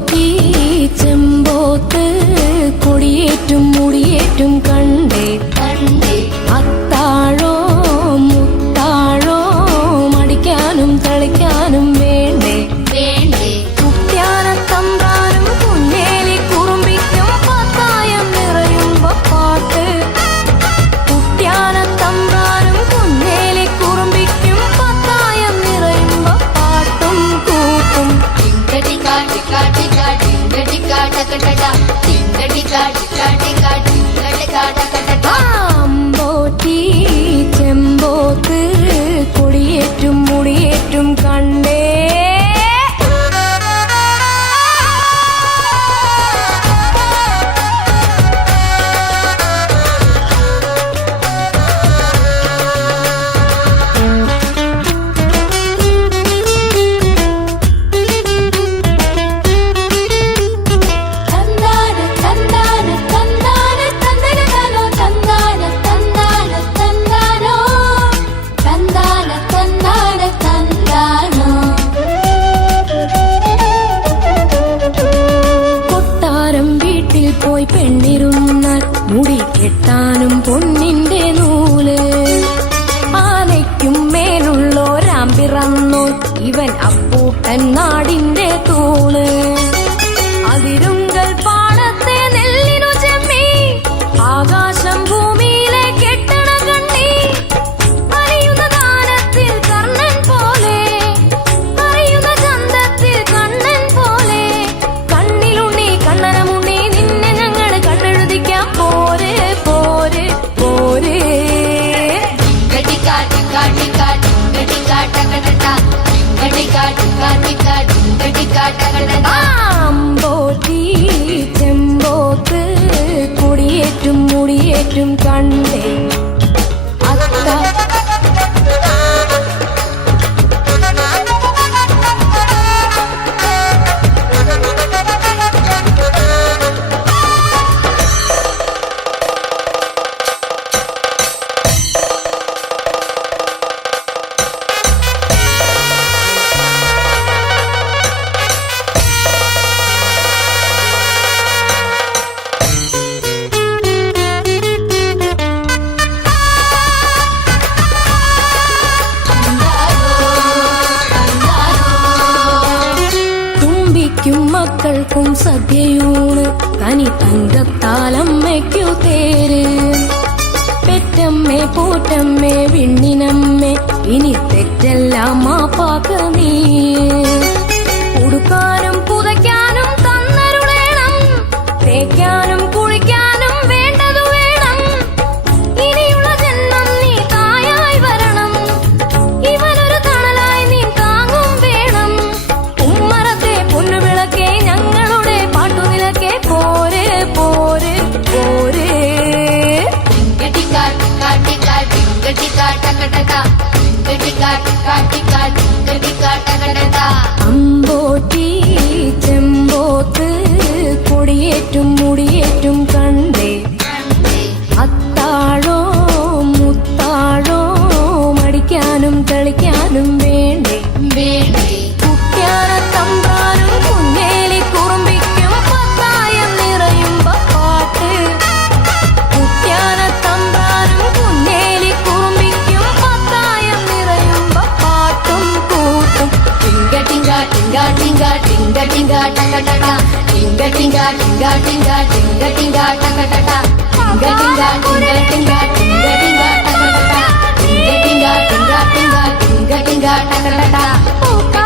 അമ്പോറ്റി ചെമ്പോത്ത് കൊടിയേറ്റും മുടിയേറ്റും കണ്ടേ അത്താഴോ മുത്താഴോ മടിക്കാനും തളിക്കാനും വേണ്ടേ കുട്ട്യാനത്തമ്പ്രാനും കുഞ്ഞേലി കുറുമ്പിക്കും പത്തായം നിറയുമ്പോ പാട്ട് കുട്ട്യാനത്തമ്പ്രാനും കുഞ്ഞേലി കുറുമ്പിക്കും പത്തായം നിറയുമ്പോ പാട്ടും കൂട്ടും അമ്പോറ്റി ചെമ്പോത്ത് കൊടിയേറ്റും മുടിയേറ്റും കണ്ടേ പോയി പെണ്ണിരുന്നാൽ മുടി കെട്ടാനും പൊന്നിന്റെ നൂല് ആനയ്ക്കും മേലുള്ളോരാം പിറന്നോ ഇവൻ അപ്പൂട്ടൻ നാടിന്റെ തൂണ് അതിരുങ്കൽ പാടത്തെ നെല്ലിനു ചെമ്മി ആകാശം ഭൂമിയിലെ കെട്ടണ കണ്ണി അറിയുന്ന ദാനത്തിൽ കർണൻ പോലെ അറിയുന്ന ചന്തത്തിൽ കണ്ണൻ പോലെ കണ്ണിലുണ്ണി കണ്ണനമുണ്ണി പോരെ പോരെ പോരെ അമ്പോറ്റി ചെമ്പോത്ത് കൊടിയേറ്റും മുടിയേറ്റും കണ്ടേ മക്കൾക്കും സദ്യയൂണ് തനി തങ്കത്താലമ്മയ്ക്കു തേര് പെറ്റമ്മേ പോറ്റമ്മേ വിണ്ണിനമ്മേ ഇനി തെറ്റെല്ലാം മാപ്പാക്ക നീ ഉടുക്കാനും പുതയ്ക്കാനും തന്നരുളേണം തേക്കാനും കുളിക്കാനും വേണ്ടതു വേണം ഇനിയുള്ള ജന്മം നീ തായായി വരണം ഇവനൊരു തണലായി നീ താങ്ങും വേണം ഉമ്മറത്തെ പൊന്നുവിളക്കെ ഞങ്ങളുടെ പാട്ടുനിലക്കെ പോരെ പോരെ പോരെ അമ്പോറ്റി ചെമ്പോത്ത് കൊടിയേറ്റും മുടിയേറ്റും കണ്ടേ അത്താഴോ മുത്താഴോ മടിക്കാനും തളിക്കാനും വേണ്ടേ കുട്ട്യാനത്തമ്പ്രാനും കുഞ്ഞേലി കുറുമ്പിക്കും പത്തായം നിറയുമ്പോ പാട്ട് കുട്ട്യാനത്തമ്പ്രാനും കുഞ്ഞേലി കുറുമ്പിക്കും പത്തായം നിറയുമ്പോ പാട്ടും കൂട്ടും ടിംഗ ടിംഗ